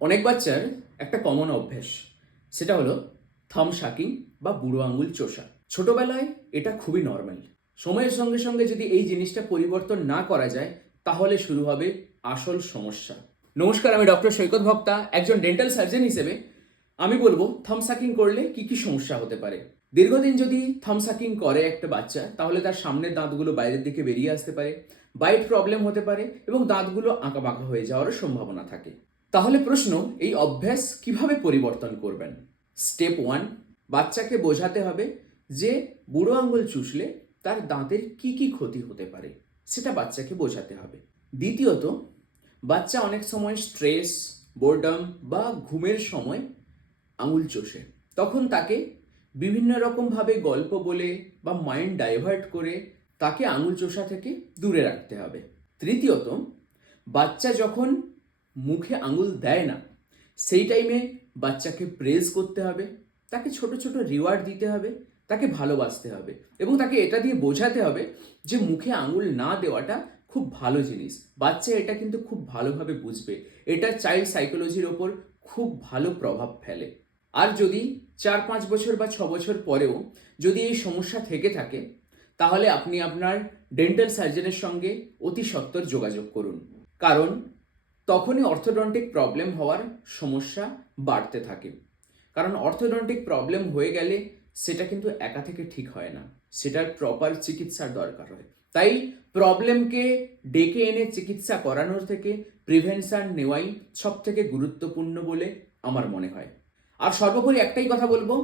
অনেক বাচ্চার একটা কমন অভ্যেস, সেটা হলো থাম শাকিং বা বুড়ো আঙুল চোষা। ছোটবেলায় এটা খুবই নর্মাল। সময়ের সঙ্গে সঙ্গে যদি এই জিনিসটা পরিবর্তন না করা যায়, তাহলে শুরু হবে আসল সমস্যা। নমস্কার, আমি ডক্টর সৈকত ভক্তা। একজন ডেন্টাল সার্জন হিসেবে আমি বলবো থাম সাকিং করলে কি কি সমস্যা হতে পারে। দীর্ঘদিন যদি থাম সাকিং করে একটা বাচ্চা, তাহলে তার সামনের দাঁতগুলো বাইরের দিকে বেরিয়ে আসতে পারে, বাইট প্রবলেম হতে পারে এবং দাঁতগুলো আঁকা বাঁকা হয়ে যাওয়ারও সম্ভাবনা থাকে। তাহলে প্রশ্ন, এই অভ্যাস কিভাবে পরিবর্তন করবেন? স্টেপ 1, বাচ্চাকে বোঝাতে হবে যে বুড়ো আঙুল চুষলে তার দাঁতের কি কি ক্ষতি হতে পারে, সেটা বাচ্চাকে বোঝাতে হবে। দ্বিতীয়ত, বাচ্চা অনেক সময় স্ট্রেস, বোরডম বা ঘুমের সময় আঙুল চষে। তখন তাকে বিভিন্ন রকমভাবে গল্প বলে বা মাইন্ড ডাইভার্ট করে তাকে আঙুল চোষা থেকে দূরে রাখতে হবে। তৃতীয়ত, বাচ্চা যখন মুখে আঙুল দেয় না, সেই টাইমে বাচ্চাকে প্রেজ করতে হবে, তাকে ছোট ছোট রিওয়ার্ড দিতে হবে, তাকে ভালোবাসতে হবে এবং তাকে এটা দিয়ে বোঝাতে হবে যে মুখে আঙুল না দেওয়াটা খুব ভালো জিনিস। বাচ্চা এটা কিন্তু খুব ভালোভাবে বুঝবে। এটা চাইল্ড সাইকোলজির ওপর খুব ভালো প্রভাব ফেলে। আর যদি 4-5 বছর বা 6 বছর পরেও যদি এই সমস্যা থেকে থাকে, তাহলে আপনি আপনার ডেন্টাল সার্জনের সঙ্গে অতি সত্বর যোগাযোগ করুন। কারণ তখনই অর্থোডন্টিক প্রবলেম হওয়ার সমস্যা বাড়তে থাকে। কারণ অর্থোডন্টিক প্রবলেম হয়ে গেলে সেটা কিন্তু একা থেকে ঠিক হয় না, সেটার প্রপার চিকিৎসার দরকার হয়। তাই প্রবলেমকে ডেকে এনে চিকিৎসা করানোর থেকে প্রিভেনশন নেওয়াই সব থেকে গুরুত্বপূর্ণ বলে আমার মনে হয়। আর সর্বোপরি একটাই কথা বলবো,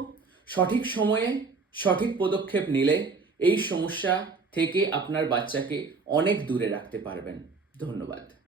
সঠিক সময়ে সঠিক পদক্ষেপ নিলে এই সমস্যা থেকে আপনার বাচ্চাকে অনেক দূরে রাখতে পারবেন। ধন্যবাদ।